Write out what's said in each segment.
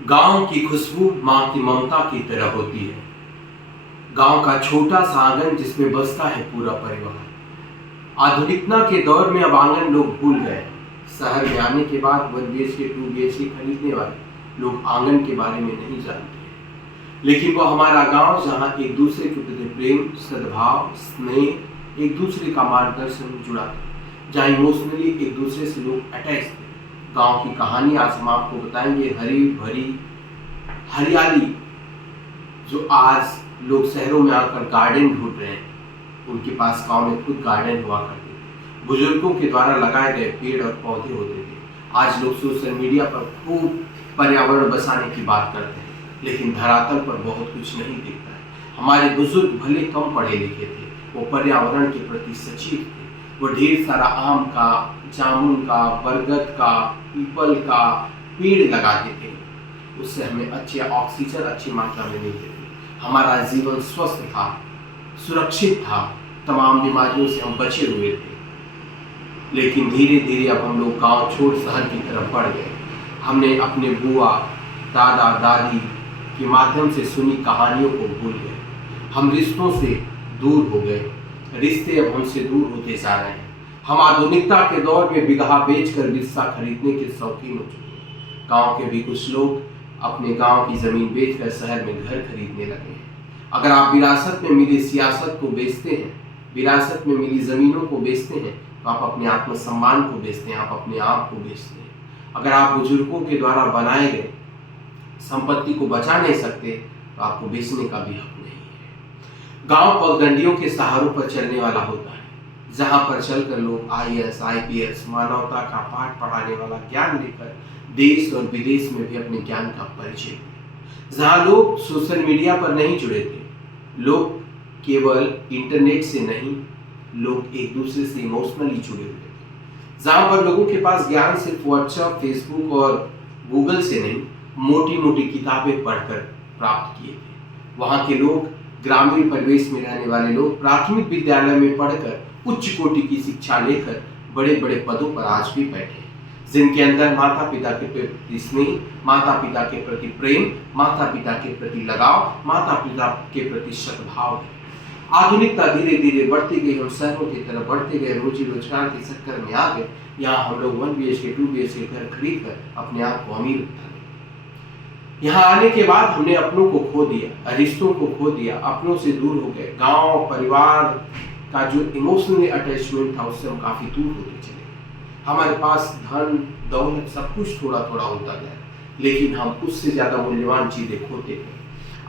गांव की खुशबू माँ की ममता की तरह होती है। गांव का छोटा सा आंगन जिसमें बसता है पूरा परिवार। आधुनिकता के दौर में अब आंगन लोग भूल गए। शहर में आने के बाद 1 BHK 2 BHK खरीदने वाले लोग आंगन के बारे में नहीं जानते हैं। लेकिन वो हमारा गांव जहाँ एक दूसरे के प्रति प्रेम, सद्भाव, स्नेह, एक दूसरे का मार्गदर्शन जुड़ा था, जहाँ इमोशनली एक दूसरे से लोग अटैच थे। गांव की कहानी आज हम आपको बताएंगे। हरी भरी हरियाली जो आज लोग शहरों में आकर गार्डन ढूंढ रहे हैं, उनके पास गांव में खुद गार्डन हुआ करते थे। बुजुर्गों के द्वारा लगाए गए पेड़ और पौधे होते थे। आज लोग सोशल मीडिया पर खूब पर्यावरण बचाने की बात करते हैं, लेकिन धरातल पर बहुत कुछ नहीं दिखता है। हमारे बुजुर्ग भले कम पढ़े लिखे थे, वो पर्यावरण के प्रति सचेत थे। वो ढेर सारा आम का, जामुन का, बरगद का, पीपल का पेड़ लगाते थे। उससे हमें अच्छे ऑक्सीजन अच्छी मात्रा में मिलते थे। हमारा जीवन स्वस्थ था, सुरक्षित था, तमाम बीमारियों से हम बचे हुए थे। लेकिन धीरे धीरे अब हम लोग गांव छोड़ शहर की तरफ बढ़ गए। हमने अपने बुआ, दादा, दादी के माध्यम से सुनी कहानियों को भूल गए। हम रिश्तों से दूर हो गए। रिश्ते अब हमसे दूर होते जा रहे हैं। हम आधुनिकता के दौर में बिगहा बेचकर बिस्सा खरीदने के शौकीन हो चुके हैं। गांव के भी कुछ लोग अपने गांव की जमीन बेचकर शहर में घर खरीदने लगे हैं। अगर आप विरासत में मिली सियासत को बेचते हैं, विरासत में मिली जमीनों को बेचते हैं, तो आप अपने आत्मसम्मान को बेचते हैं, आप अपने आप को बेचते हैं। अगर आप बुजुर्गों के द्वारा बनाए गए संपत्ति को बचा नहीं सकते, तो आपको बेचने का भी हक नहीं है। गांव पगडंडियों के सहारों पर चलने वाला होता है, जहां पर चलकर लोग IAS, IPS, मानवता का पाठ पढ़ाने वाला ज्ञान लेकर देश और विदेश में भी अपने ज्ञान का परिचय दें। जहां लोग सोशल मीडिया पर नहीं जुड़े थे, लोग केवल इंटरनेट से नहीं, लोग एक दूसरे से इमोशनली जुड़े हुए थे। जहां पर लोगों के पास ज्ञान सिर्फ व्हाट्सएप, फेसबुक और गूगल से नहीं, मोटी मोटी किताबें पढ़कर प्राप्त किए थे। वहां के लोग, ग्रामीण परिवेश में रहने वाले लोग, प्राथमिक विद्यालय में पढ़कर उच्च कोटि की शिक्षा लेकर बड़े बड़े पदों पर आज भी बैठे हैं, जिनके अंदर माता पिता के प्रति स्नेह, माता पिता के प्रति प्रेम, माता पिता के प्रति लगाव, माता पिता के प्रति सद्भाव है। आधुनिकता धीरे धीरे बढ़ती गई, हम शहरों की तरफ बढ़ते गए, रोजी रोजगार के चक्कर में आ गए। यहाँ हम लोग 1 BHK 2 BHK घर खरीद कर अपने आप को अमीर बना लिया। यहाँ आने के बाद हमने अपनों को खो दिया, रिश्तों को खो दिया, अपनों से दूर हो गए। गांव परिवार का जो इमोशनली अटैचमेंट था, उससे हम काफी दूर होते चले। हमारे पास धन दौलत सब कुछ थोड़ा थोड़ा होता गया, लेकिन हम उससे ज्यादा मूल्यवान चीजें खोते गए।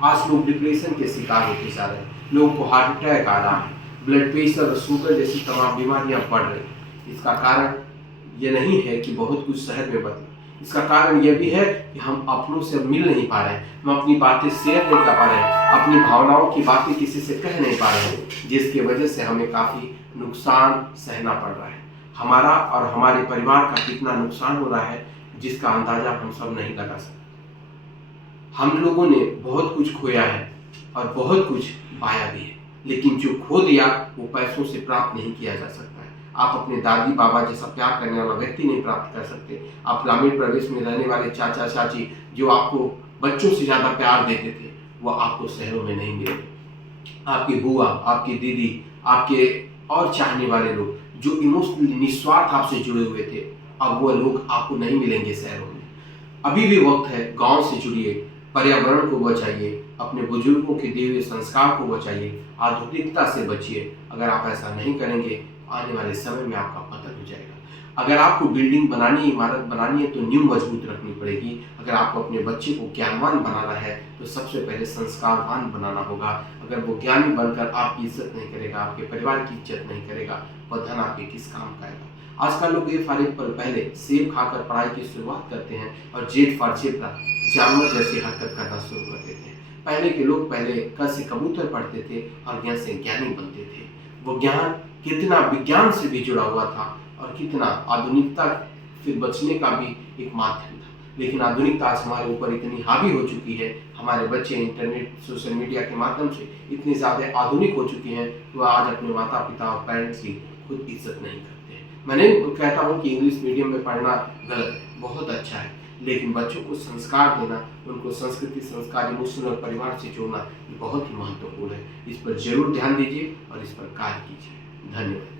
आज लोग डिप्रेशन के शिकार होते जा रहे हैं, लोगों को हार्ट अटैक आ रहा है, ब्लड प्रेशर, शुगर जैसी तमाम बीमारियां बढ़ रही हैं। इसका कारण यह नहीं है कि बहुत कुछ शहर में बदला, इसका कारण यह भी है कि हम अपनों से मिल नहीं पा रहे हैं, हम अपनी बातें शेयर नहीं कर पा रहे हैं, अपनी भावनाओं की बातें किसी से कह नहीं पा रहे हैं, जिसकी वजह से हमें काफी नुकसान सहना पड़ रहा है। हमारा और हमारे परिवार का कितना नुकसान हो रहा है, जिसका अंदाजा हम सब नहीं लगा सकते। हम लोगों ने बहुत कुछ खोया है और बहुत कुछ पाया भी है, लेकिन जो खो दिया वो पैसों से प्राप्त नहीं किया जा सकता है। आप अपने दादी बाबा जैसा प्यार करने वाला व्यक्ति नहीं प्राप्त कर सकते। आप ग्रामीण प्रदेश में रहने वाले चाचा चाची जो आपको बच्चों से ज्यादा प्यार देते थे, वो आपको शहरों में नहीं मिलेंगे। आपकी बुआ, आपकी दीदी, आपके और चाहने वाले लोग जो इमोशनली निस्वार्थ आपसे जुड़े हुए थे, अब वो लोग आपको नहीं मिलेंगे शहरों में। अभी भी वक्त है, गांव से जुड़िए, पर्यावरण को बचाइए, अपने बुजुर्गों के दिए हुए संस्कार को बचाइए, आधुनिकता से बचिए। अगर आप ऐसा नहीं करेंगे, आने वाले समय में आपका पतन हो जाएगा। अगर आपको बिल्डिंग बनानी, इमारत बनानी है, तो नींव मजबूत रखनी पड़ेगी। अगर आपको अपने बच्चे को ज्ञानवान बनाना है, तो सबसे पहले संस्कारवान बनाना होगा। अगर वो ज्ञानी बनकर आपकी इज्जत नहीं करेगा, आपके परिवार की इज्जत नहीं करेगा, वह धन आपके किस काम का आएगा। आजकल लोग ये फारिग पर पहले सेब खाकर पढ़ाई की शुरुआत करते हैं और जेब फारचेब जानवर जैसी हरकत करना शुरू कर देते हैं। पहले के लोग पहले क से कबूतर पढ़ते थे और ज्ञान से ज्ञानी बनते थे। वो ज्ञान कितना विज्ञान से भी जुड़ा हुआ था और कितना आधुनिकता से बचने का भी एक माध्यम था। लेकिन आधुनिकता आज हमारे ऊपर इतनी हावी हो चुकी है, हमारे बच्चे इंटरनेट, सोशल मीडिया के माध्यम से इतनी ज़्यादा आधुनिक हो चुके हैं कि वह आज अपने माता पिता और पेरेंट्स की खुद इज्जत नहीं करते हैं। मैं नहीं कहता हूँ कि इंग्लिश मीडियम में पढ़ना गलत है, बहुत अच्छा है, लेकिन बच्चों को संस्कार देना, उनको संस्कृति, संस्कार, इमोशनल और परिवार से जोड़ना ये बहुत ही महत्वपूर्ण है। इस पर जरूर ध्यान दीजिए और इस पर कार्य कीजिए। धन्यवाद।